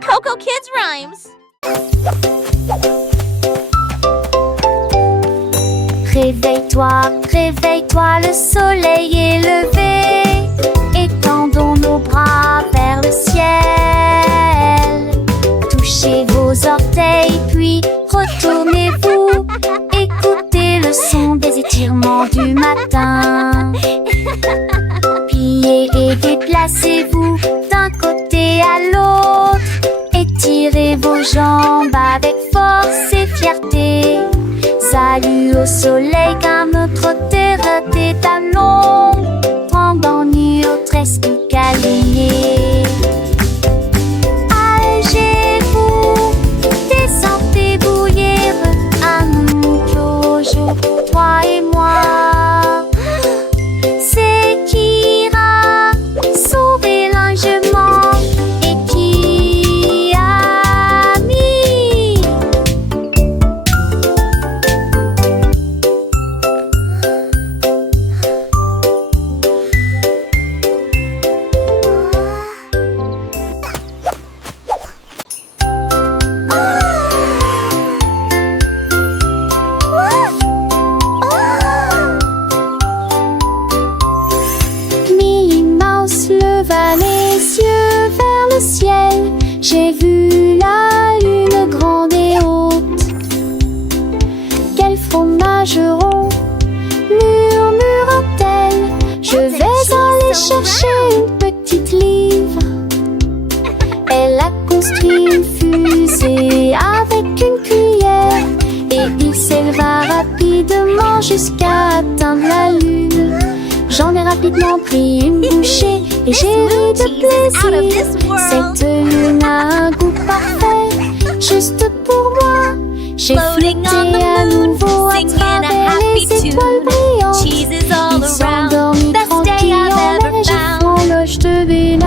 Coco Kids Rhymes. Réveille-toi, réveille-toi, le soleil est levé. Étendons nos bras vers le ciel. Touchez vos orteils, puis retournez-vous. Écoutez le son des étirements du matin. Pliez et déplacez-vous d'un côté à l'autre. Étirez vos jambes avec force et fierté. Salut au soleil car notre terre est à l'ombre. Pendant notre tresque alignée. Allégez-vous, descendez bouillir. Un nouveau jour pour toi et moi. C'est qui ira sauver l'enjeuement et qui a mis. Minnie Mouse leva les yeux vers le ciel. J'ai vu la lune grande et haute. Quel fromage rond, murmura-t-elle. Je vais aller chercher une petite livre. Elle a construit une fusée avec une cuillère. Et il s'éleva rapidement jusqu'à atteindre la lune. J'en ai rapidement pris une bouchée et j'ai ri de plaisir. Cette lune a un goût parfait, juste pour moi. J'ai flotté à nouveau à travers les étoiles brillantes. Ils sont endormis tranquilles en neige et font l'oche de village.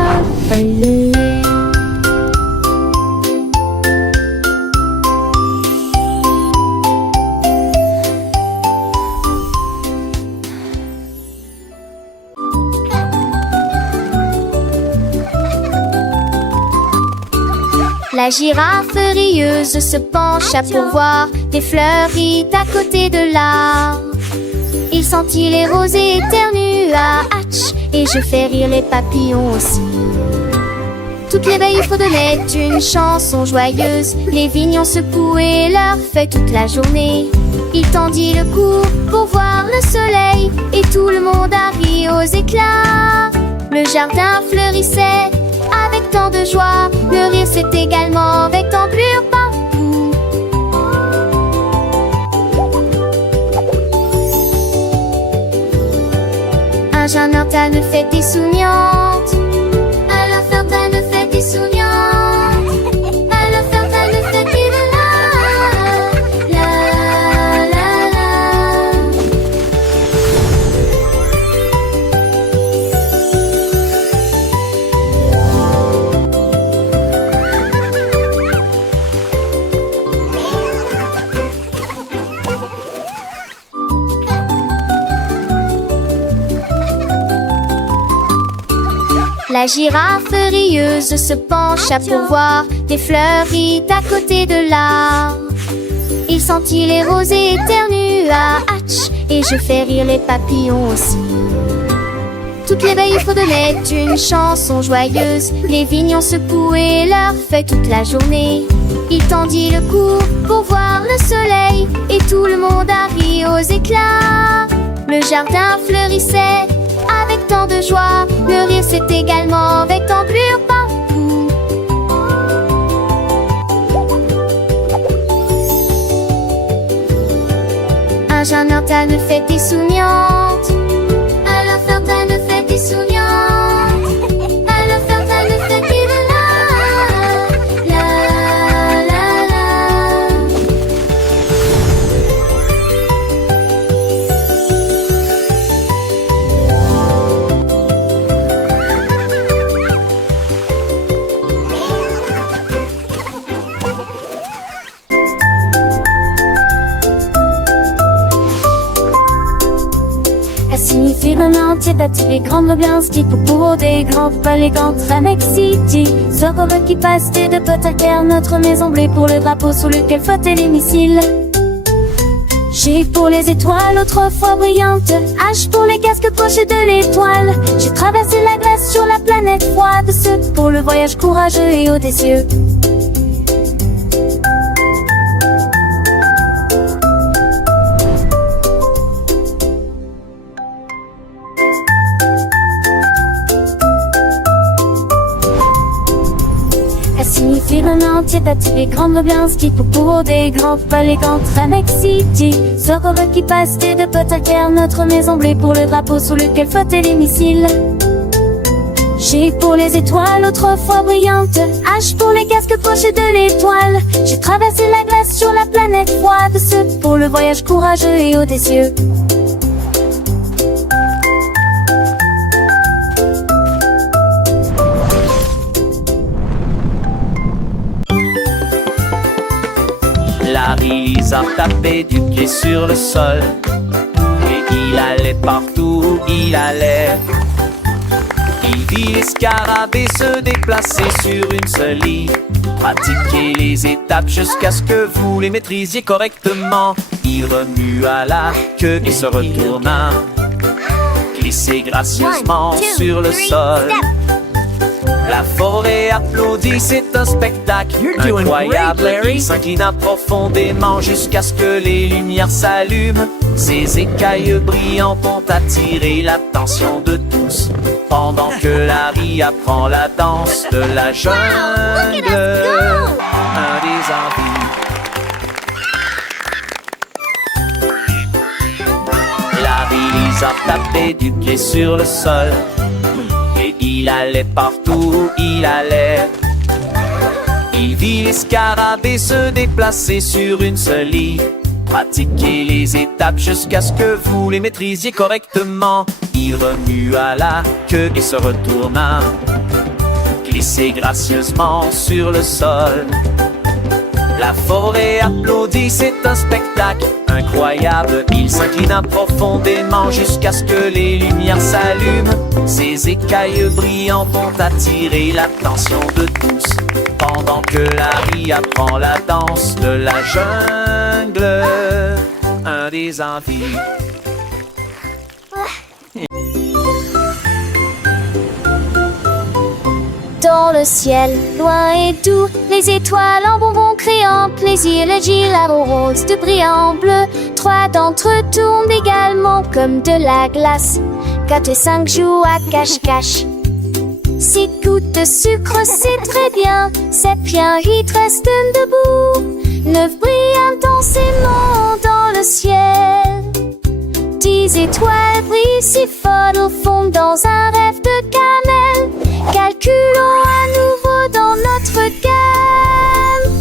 La girafe rieuse se pencha pour voir des fleuris à côté de l'arbre. Il sentit les rosées éternua, hatch, et je fais rire les papillons aussi. Toutes les veilles fredonnaient une chanson joyeuse. Les vignons secouaient leurs feuilles toute la journée. Il tendit le cou pour voir le soleil, et tout le monde a ri aux éclats. Le jardin fleurissait avec tant de joie. Le rire s'est également avec d'ampleur partout. Un jardin ne fait des souriantes. À la fontaine fait des souriantes. À la fontaine fait des la la la. La girafe rieuse se pencha pour voir des fleuris à côté de l'arbre. Il sentit les rosées éternua, hatch, et je fais rire les papillons aussi. Toutes les veilles fredonnaient une chanson joyeuse. Les vignons secouaient leurs feuilles toute la journée. Il tendit le cou pour voir le soleil, et tout le monde a ri aux éclats. Le jardin fleurissait avec tant de joie. Le rire c'est également avec d'ampleur partout. Un jardin ne fait des souriantes. À la fontaine fait des souriantes. À la fontaine fait des la la la la. tentative grande ambiance qui pour des grands palais grands Tramex City. Soccer qui passe de potes à terre, notre maison bleue pour le drapeau sur lequel flottait les missiles. G pour les étoiles autrefois brillantes, H pour les casques poches de l'étoile. J'ai traversé la glace sur la planète froide, ce pour le voyage courageux et audacieux. Signifie un entier d'attirer grande ambiance qui pour des grands palais grands Tramex City. Soccer qui passe de potes à terre, notre maison bleue pour le drapeau sur lequel flottaient les missiles. G pour les étoiles autrefois brillantes, H pour les casques poches de l'étoile. J'ai traversé la glace sur la planète froide, ce pour le voyage courageux et audacieux. Larry a tapé du pied sur le sol et il allait partout où il allait. Il vit les scarabées se déplacer sur une seule ligne, pratiquer les étapes jusqu'à ce que vous les maîtrisiez correctement. Il remua la queue et se retourna, glissait gracieusement sur le sol. La forêt applaudit, c'est un spectacle incroyable. Il s'inclina profondément jusqu'à ce que les lumières s'allument. Ses écailles brillantes ont attiré l'attention de tous, pendant que Larry apprend la danse de la jungle. Un des envies. Larry a tapé du pied sur le sol et il allait partout où il allait. Il vit les scarabées se déplacer sur une seule ligne, pratiquer les étapes jusqu'à ce que vous les maîtrisiez correctement. Il remua la queue et se retourna, glissait gracieusement sur le sol. La forêt applaudit, c'est un spectacle incroyable. Il s'inclina profondément jusqu'à ce que les lumières s'allument. Ses écailles brillantes ont attiré l'attention de tous, pendant que Larry apprend la danse de la jungle. Un des envies. Dans le ciel, loin et doux, les étoiles en bonbons créant plaisir, les gilets roses de brillant bleu. 3 d'entre eux tournent également comme de la glace. 4 et 5 jouent à cache-cache. 6 gouttes de sucre, c'est très bien. 7 bien, 8 restent debout. 9 brillent intensément dans le ciel. 10 étoiles brillent si fort au fond dans un rêve de cannelle. Calculons à nouveau dans notre gamme.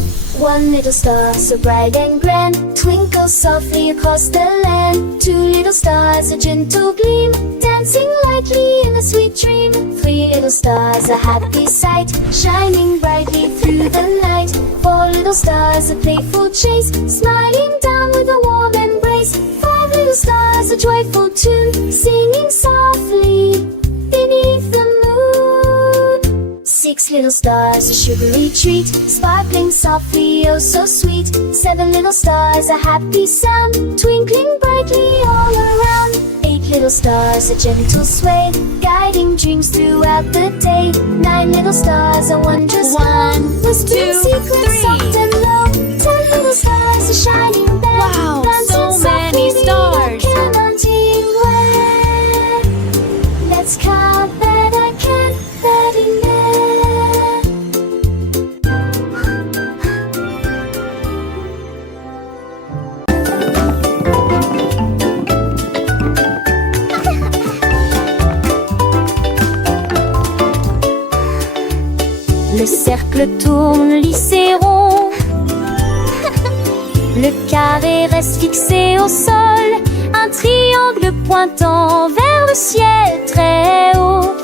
1 little star so bright and grand twinkles softly across the land. 2 little stars a gentle gleam dancing lightly in a sweet dream. 3 little stars a happy sight shining brightly through the night. 4 little stars a playful chase smiling down with a warm embrace. 5 little stars a joyful tune singing softly beneath the moon. 6 little stars a sugary treat sparkling softly, oh so sweet. 7 little stars a happy sound twinkling brightly all around. 8 little stars a gentle sway guiding dreams throughout the day. 9 little stars a wondrous glow whispering secrets soft and low. 10 little stars a shining bell. Wow, so many stars. Let's count that I can, that in there. Le cercle tourne lisse et rond. Le carré reste fixé au sol. Un triangle pointant vers le ciel très haut.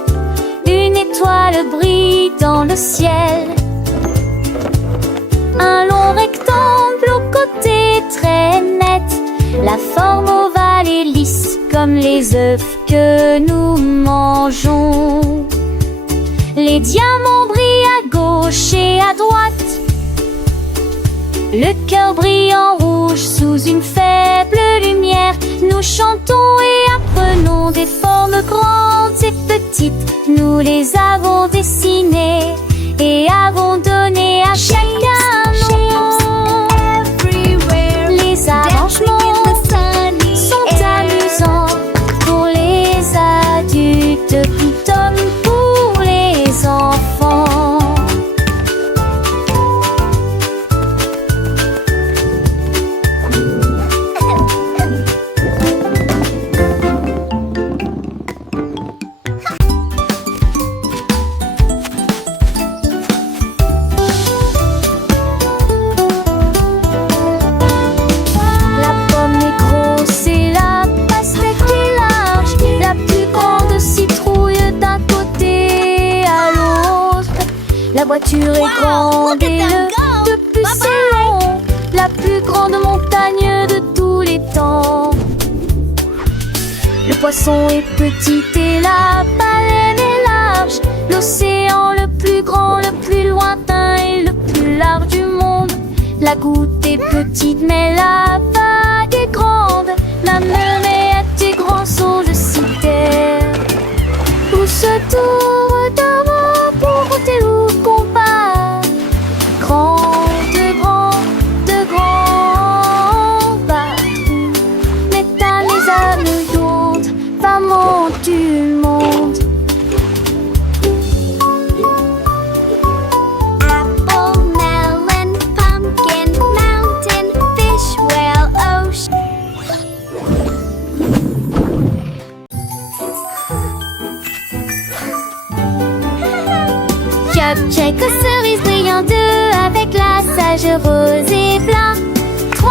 Une étoile brille dans le ciel. Un long rectangle au côté très net. La forme ovale et lisse comme les œufs que nous mangeons. Les diamants brillent à gauche et à droite. Le cœur brille en rouge sous une faible lumière. Nous chantons et apprenons des formes grandes et petites. Nous les avons dessinées et avons donné à chacun nom. Les arrangements sont amusants pour les adultes tout comme pour les enfants. La voiture est grande et le bus est long, la plus grande montagne de tous les temps. Le poisson est petit et la baleine est large. L'océan le plus grand, le plus lointain et le plus large du monde. La goutte est petite mais la vague est grande. La mer est grand son je citais. Où se tourne d'avant pour compter où qu'on part. De grands bateaux mettent les âmes d'onde, femmes du monde. Apple, melon, pumpkin, mountain, fish, whale, ocean. Cupcake aux cerises brillantes, 2 avec la sage rose et blanc, 3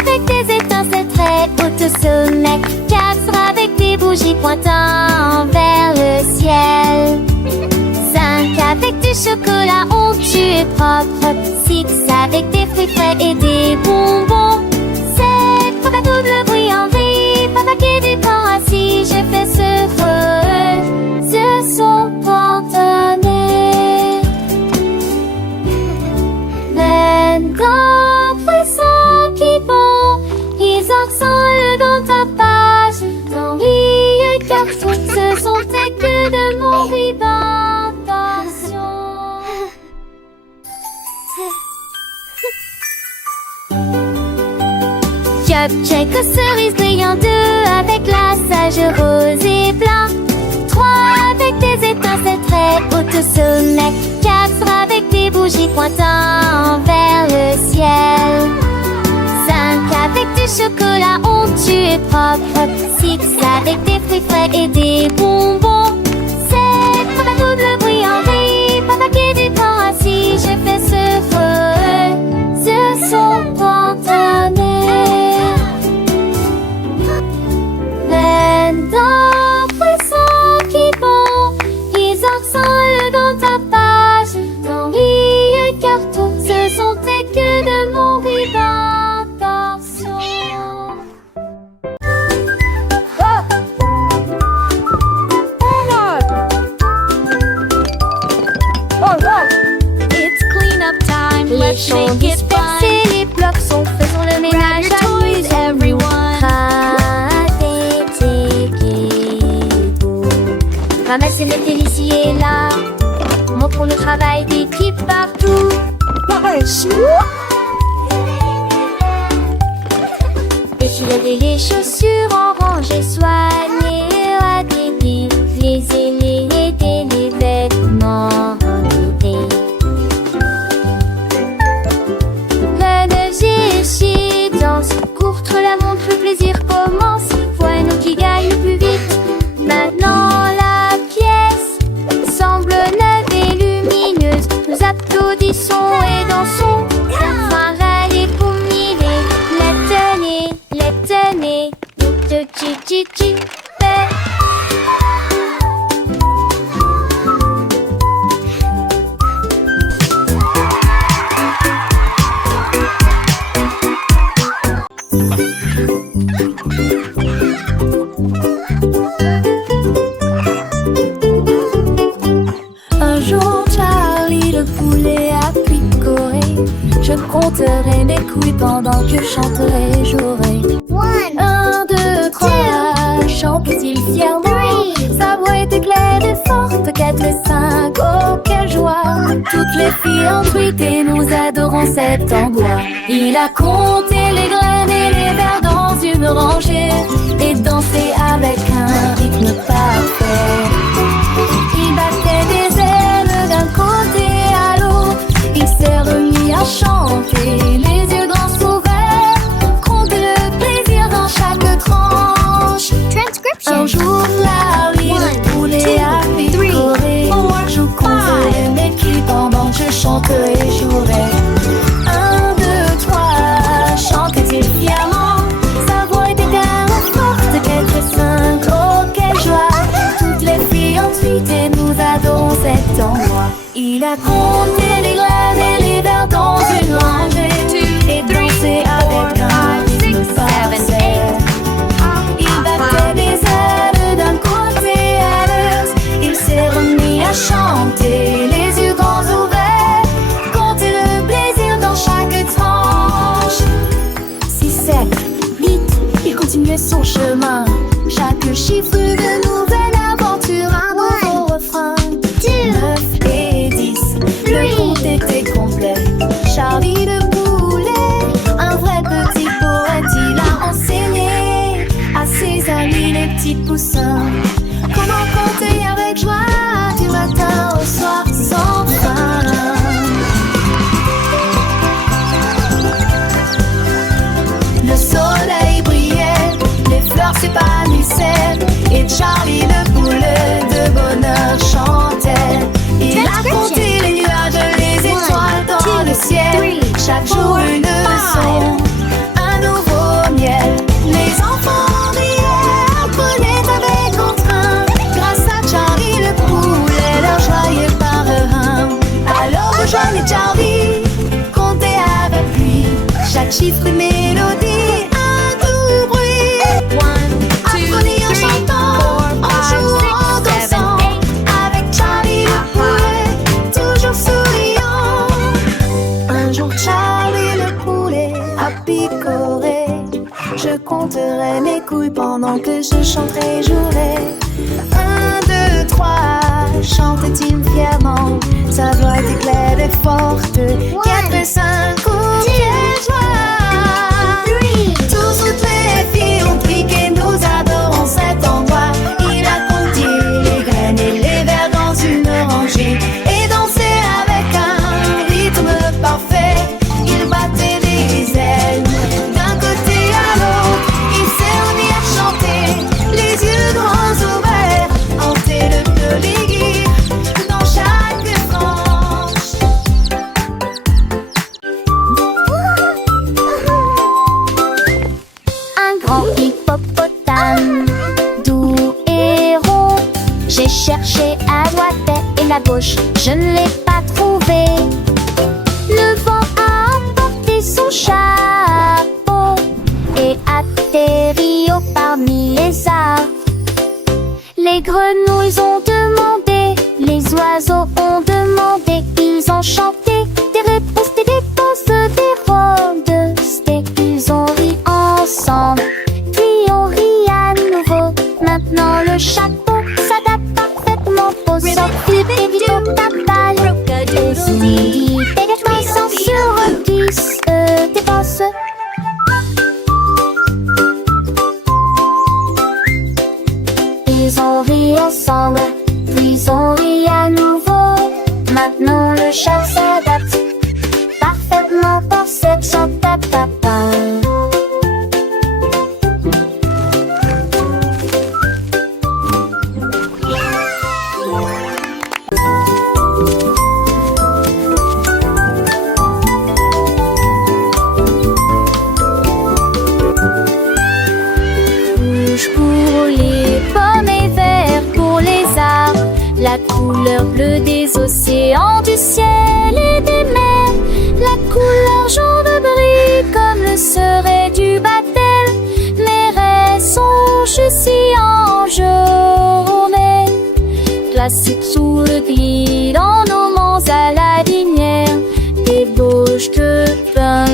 avec des étincelles très hautes au sommet, 4 avec des bougies pointant vers le ciel, 5 avec du chocolat onctueux et propre, 6 avec des fruits frais et des bonbons, 7 pour la double bruit en vrille, papa qui du corps assis, je fais ce son spontané. D'un poisson qui bond, ils ensemble dans ta page. Dans les cartons, ce sont tes que de mon d'intention. Cupcake aux cerises brillantes, 2 avec la sage rose et blanc, 3 avec des étincelles très hautes au sommet, 4 avec des bougies pointant vers le ciel, 5 avec du chocolat onctueux et propre, 6 avec des fruits frais et des bonbons, 7 pour la double bruit en vrille, papa qui du corps assis, je fais ce son spontané. D'un poisson qui bond, ils ensemble dans ta page. Dans les cartons, ce sont tes que de mon d'intention. It's cleanup time. Les Let's champs make it fun. dispersés, les blocs sont faits, faisons le Grab ménage your toys, everyone. Ramasser les fils ici et là, montrons le travail d'équipe partout. Étirer les chaussures en rangée, soigner à des plis, les aînés aider les vêtements enlevés. La neige est danse, courte la montre, le plaisir commence. Voilà nous qui gagne le plus vite. Maintenant la pièce semble neuve et lumineuse. Nous applaudissons et dansons. Enfin râler pour miller. Les tenez, les tenez. Chi chi chi. compterai mes couilles pendant que je chanterai et jouerai. 1, 2, 3, chante-t-il fièrement. Sa voix était claire et forte. 4 et 5, oh quelle joie. Toutes les filles ont tweeté, nous adorons cet endroit. Il a compté les graines et les vers dans une rangée et dansé avec un rythme parfait. Il battait des ailes d'un côté à l'autre. Il s'est remis à chanter, les yeux grands ouverts, compter le plaisir dans chaque tranche. Un jour la vie, le poulet a picoré. Je compterai mes culs pendant que je chanterai et jouerai. 1, 2, 3, chantait-il fièrement. Sa voix était tellement forte, 4 et 5, oh quelle joie. Toutes les filles ont tweeté, nous adorons cet endroit. Il a compté les graines et les vers dans une rangée et dansé avec un rythme parfait. Il battait des ailes d'un côté à l'autre. Il s'est remis à chanter, les yeux grands ouverts, compter le plaisir dans chaque tranche. 6, 7, 8, il continuait son chemin. Chaque chiffre de nouvelle aventure, un nouveau refrain. 9 et 10, le compte était complet. Charlie le poulet, un vrai petit poète, il a enseigné à ses amis les petits poussins comment compter avec joie du matin au soir sans fin. Le soleil brillait, les fleurs s'épanouissaient et Charlie le poulet de bonheur chantait. Il a compté les nuages, les étoiles dans le ciel. Chaque jour une leçon, un nouveau miel. Les enfants riaient, apprenaient avec entrain. Grâce à Charlie le poulet, leur joie est parrain. Alors rejoignez Charlie, comptez avec lui. Chaque chiffre une mélodie, un doux bruit. Apprenez en chantant, en jouant, en dansant. Avec Charlie le poulet, toujours souriant. Un jour Charlie le poulet a picoré. Je compterai mes couilles pendant que je chanterai et jouerai. 1, 2, 3, chantait-il fièrement. Sa voix était claire et forte. 4 et 5, oh quelle joie. Toutes les filles ont piqué, nous adorons cet endroit. Il a compté les graines et les vers dans une rangée et dansé avec un rythme parfait. Il battait des ailes d'un côté à l'autre. Il s'est remis à chanter, les yeux grands ouverts, hanter le plaisir dans chaque tranche. Un grand hippopotame, doux et rond. J'ai cherché à droite et à gauche, je ne l'ai pas trouvé. Le vent a apporté son chapeau et atterri au parmi les arbres. Les grenouilles ont demandé, les oiseaux ont demandé, ils ont chanté des réponses, des rhodes, ils ont ri ensemble, puis on rit à nouveau. Maintenant le chapeau s'adapte parfaitement aux sorties de tabac. Et si des sans sur 10 dépense. Ils ont ri ensemble, puis on rit à nouveau. Maintenant le chat s'adapte parfaitement pour cette chante à papa. Rouge pour les pommes et vert pour les arbres, la couleur bleue des océans, du ciel et des mers, la couleur jaune brille comme le serait du baptême. Les raies sont juste en journée, classique sous le gris dans nos monts à la linière, des bouches de pain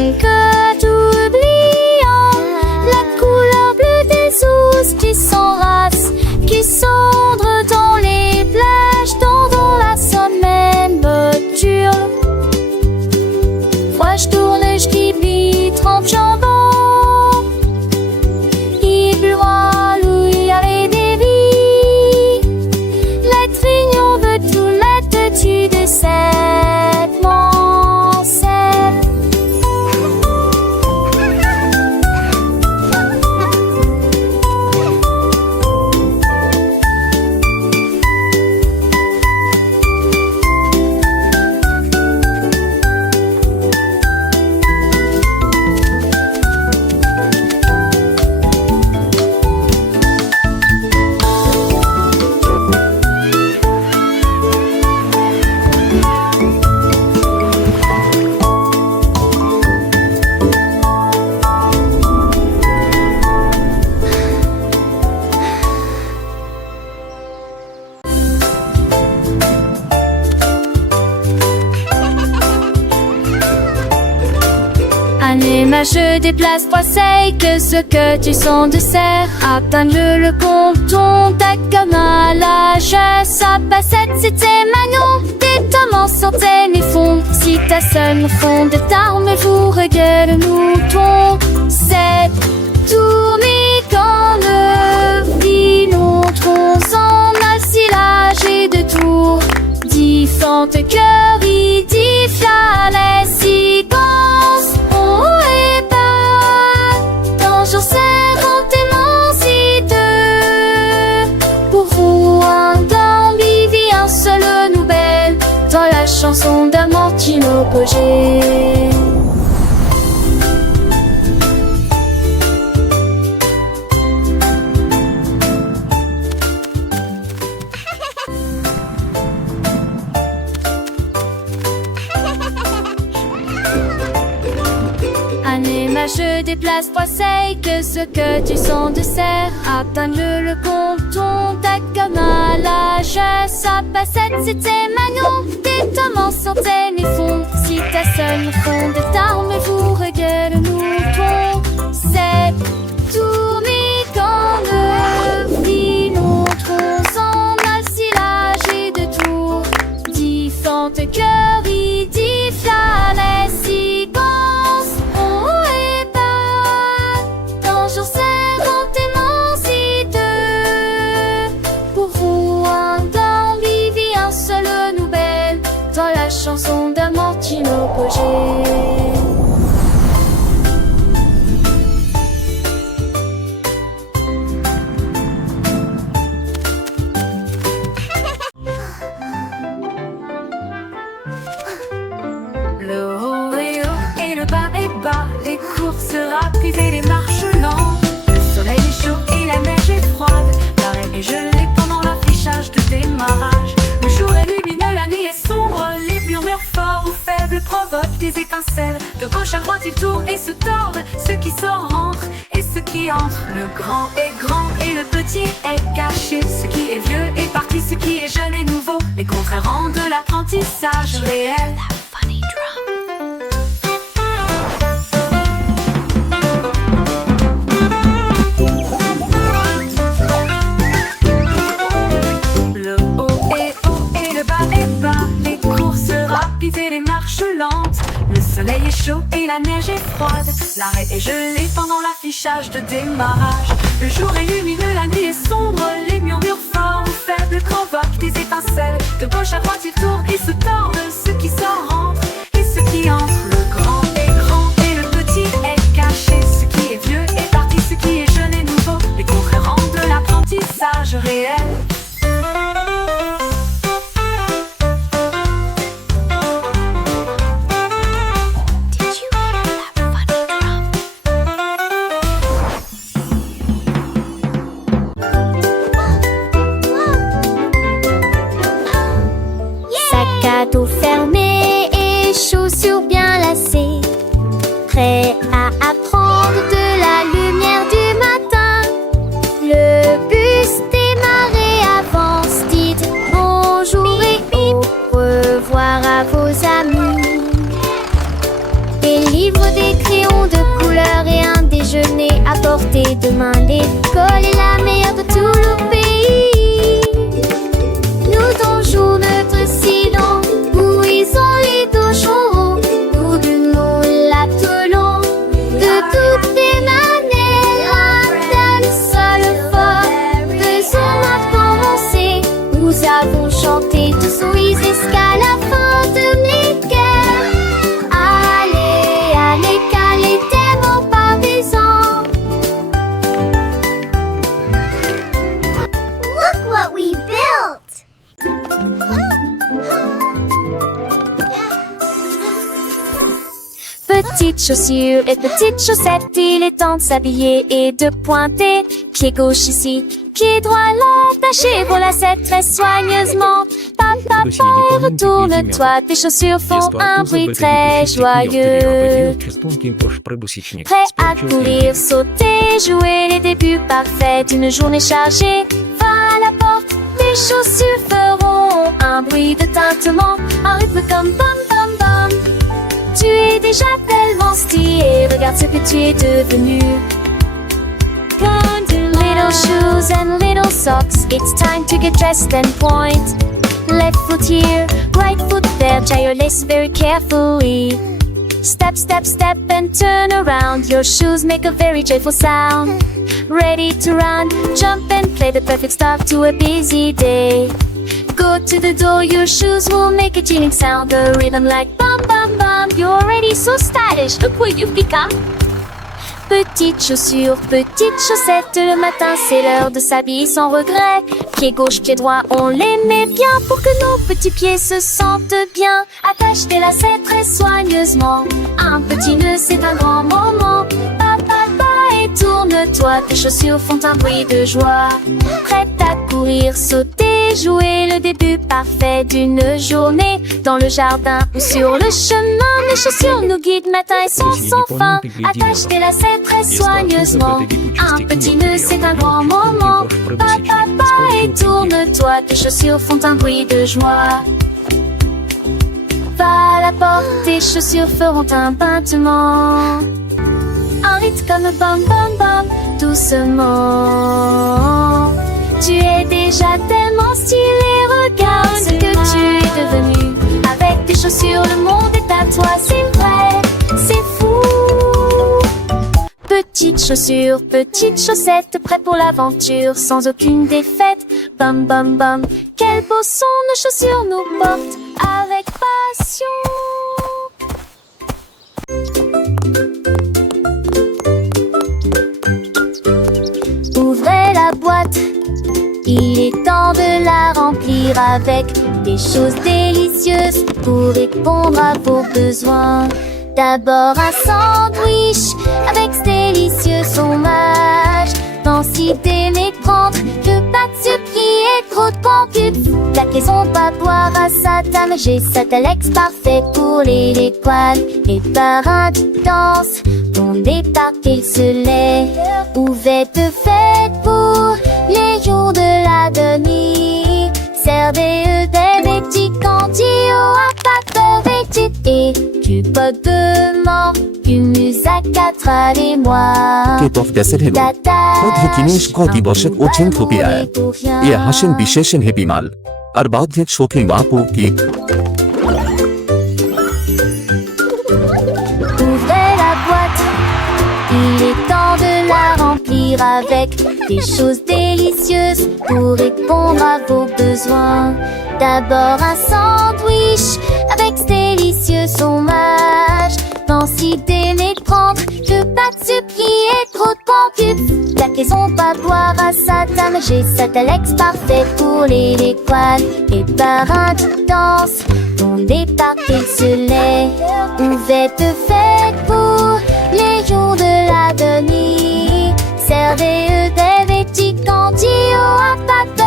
Anima, je déplace 3 que ce que tu sens de serre. Atteins le compton, ta comme à l'âge. Ça passe 7, c'était Manon. Tes tomments sortaient mes fonds. Si ta seule fond de tarme, vous regarde le mouton. C'est tourné quand le filon tronçon a silage et de tours. Différentes cœurs, il dit les séquences. Oh et pas, toujours serrant tes pour vous un d'ambivi, un seul nouvelle dans la chanson d'Amortino Pogé. Je déplace 3 que ce que tu sens de serre. Atteins le compton, ta comme à l'âge. Ça passe 7, c'était Manon. Tes tomments sortaient mes fonds. Si ta seule fond de tarme, vous regarde le mouton. C'est tourné quand le filon tronçon a silage et de tours. Différentes cœurs, il dit les séquences. Chanson d'Amortino Pogé. Le haut est haut et le bas est bas. Les courses rapides et les marches lentes. Le soleil est chaud et la neige est froide. L'arrêt est gelé pendant l'affichage de démarrage. Le jour est lumineux, la nuit est sombre. Les murmures forts ou faibles provoquent des étincelles. De gauche à droite ils tournent et se tordent. Ceux qui sortent rentrent et ceux qui entrent. Le grand est grand et le petit est caché. Ce qui est vieux est parti, ce qui est jeune est nouveau. Les contraires rendent l'apprentissage réel. Et les marches lentes. Le soleil est chaud et la neige est froide. L'arrêt est gelé pendant l'affichage de démarrage. Le jour est lumineux, la nuit est sombre. Les murmures forts ou faibles provoquent des étincelles. De gauche à droite ils tournent et se tordent. Ceux qui sortent rentrent et ceux qui entrent. Le grand est grand et le petit est caché. Ce qui est vieux est parti, ce qui est jeune est nouveau. Les contraires rendent l'apprentissage réel. Dos fermé et chaussures bien lacées, prêt à apprendre de la lumière du matin. Le bus démarre avance, dites bonjour et au revoir à vos amis. Des livres, des crayons de couleur et un déjeuner à portée de main. L'école est la meilleure de tout le pays. Nous donjons notre silence. Les dojots, pour du moule à Toulon. De toutes les manières, d'un seul fort, faisons-moi commencer. Nous avons chanté tous oui jusqu'à la fin de mes cœurs. Allez, allez, calez tes mots par des ans. Look what we built! Petites chaussures et petites chaussettes, il est temps de s'habiller et de pointer. Pied gauche ici, pied droit l'attaché pour la lacette très soigneusement. Papa, retourne-toi, tes chaussures font un bruit très joyeux. Prêt à courir, sauter, jouer les débuts parfaits d'une journée chargée. Va à la porte, les chaussures feront un bruit de tintement, un rythme comme bam bam bam. Tu es déjà déjà tellement stylé. Regarde ce que tu es devenu. Little shoes and little socks. It's time to get dressed and point. Left foot here, right foot there. Tie your lace very carefully. Step, step, step and turn around. Your shoes make a very joyful sound. Ready to run, jump and play. The perfect start to a busy day. Go to the door, your shoes will make a chilling sound. The rhythm like bum bum bum. You're already so stylish, look what you've become. Petites chaussures, petites chaussettes. Le matin c'est l'heure de s'habiller sans regret. Pied gauche, pied droit, on les met bien pour que nos petits pieds se sentent bien. Attache tes lacets très soigneusement. Un petit nœud c'est un grand moment. Et tourne-toi, tes chaussures font un bruit de joie. Prête à courir, sauter, jouer, le début parfait d'une journée. Dans le jardin ou sur le chemin, les chaussures nous guident matin et soir sans fin. Attache tes lacets très soigneusement. Un petit nœud c'est un grand moment. Et tourne-toi, tes chaussures font un bruit de joie. Va à la porte, tes chaussures feront un battement. Un rythme comme bam bam bam, doucement. Tu es déjà tellement stylé, regarde ce que tu es devenu. Avec tes chaussures, le monde est à toi, c'est vrai, c'est fou. Petites chaussures, petites chaussettes, prêtes pour l'aventure, sans aucune défaite. Bam bam bam, quel beau son nos chaussures nous portent avec passion. Ouvrez la boîte, il est temps de la remplir avec des choses délicieuses pour répondre à vos besoins. D'abord un sandwich avec ce délicieux fromage. Pensez d'aimer prendre, que pas de surpris et trop de pamputes. La maison va boire à sa table, j'ai ça Alex parfait pour les poils. Et par un danse, ton départ qu'il se lève. Ouvert de fête pour les jours de la demi. Servez des petits candies à pâte et du pot de mort. K-pop 대세레로 মধ্যে কিনিশ গতি বসত ওছেন থুপিয়ায় এ হাসেন বিশেষেন হেপিমাল আর বাধ্যের শোকে বাপু কি Ouvrez la boîte, il est temps de la remplir avec des choses délicieuses pour répondre à vos besoins. D'abord un sandwich avec ce délicieux fromage. Pensez d'aimer prendre, que pas de surpris et trop de pamputes. La maison va boire à sa table, j'ai ça Alex parfait pour les poils. Et par un danse, ton départ qu'il se lève. Ouvert de fête pour les jours de la demi. Servez des petits candies à pâte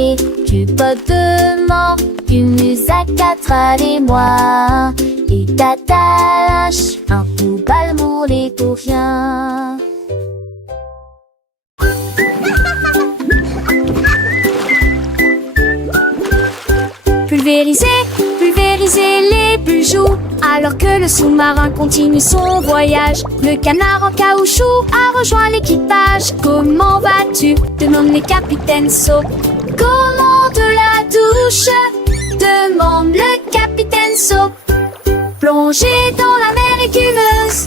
et du pot de mort. Du musique à travers moi. Et t'attaches un coup balmouré pour rien. Pulvériser, pulvériser les bijoux. Alors que le sous-marin continue son voyage, le canard en caoutchouc a rejoint l'équipage. Comment vas-tu? Demande le capitaine Soap. Comment de la douche? Demande le capitaine Soap. Plongez dans la mer écumeuse,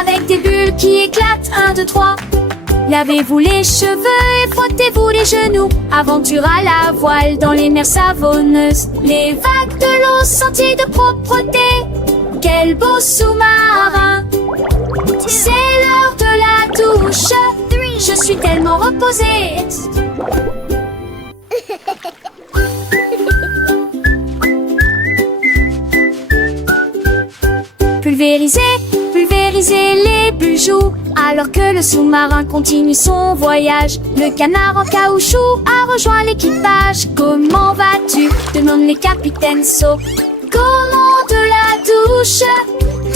avec des bulles qui éclatent, 1, 2, 3. Lavez-vous les cheveux et frottez-vous les genoux. Aventure à la voile dans les mers savonneuses. Les vagues de l'eau sentiers de propreté. Quel beau sous-marin. C'est l'heure de la douche. Je suis tellement reposée. Pulvériser, pulvériser les bijoux. Alors que le sous-marin continue son voyage, le canard en caoutchouc a rejoint l'équipage. Comment vas-tu? Demande le capitaine Soap. Comment de la douche?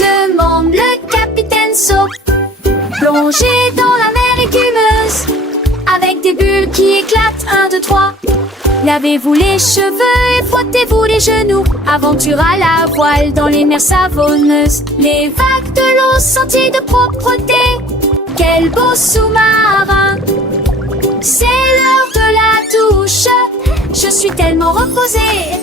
Demande le capitaine Soap. Plongez dans la mer écumeuse, avec des bulles qui éclatent. 1, 2, 3. Lavez-vous les cheveux et frottez-vous les genoux. Aventure à la voile dans les mers savonneuses. Les vagues de l'eau sentiers de propreté. Quel beau sous-marin. C'est l'heure de la douche. Je suis tellement reposée.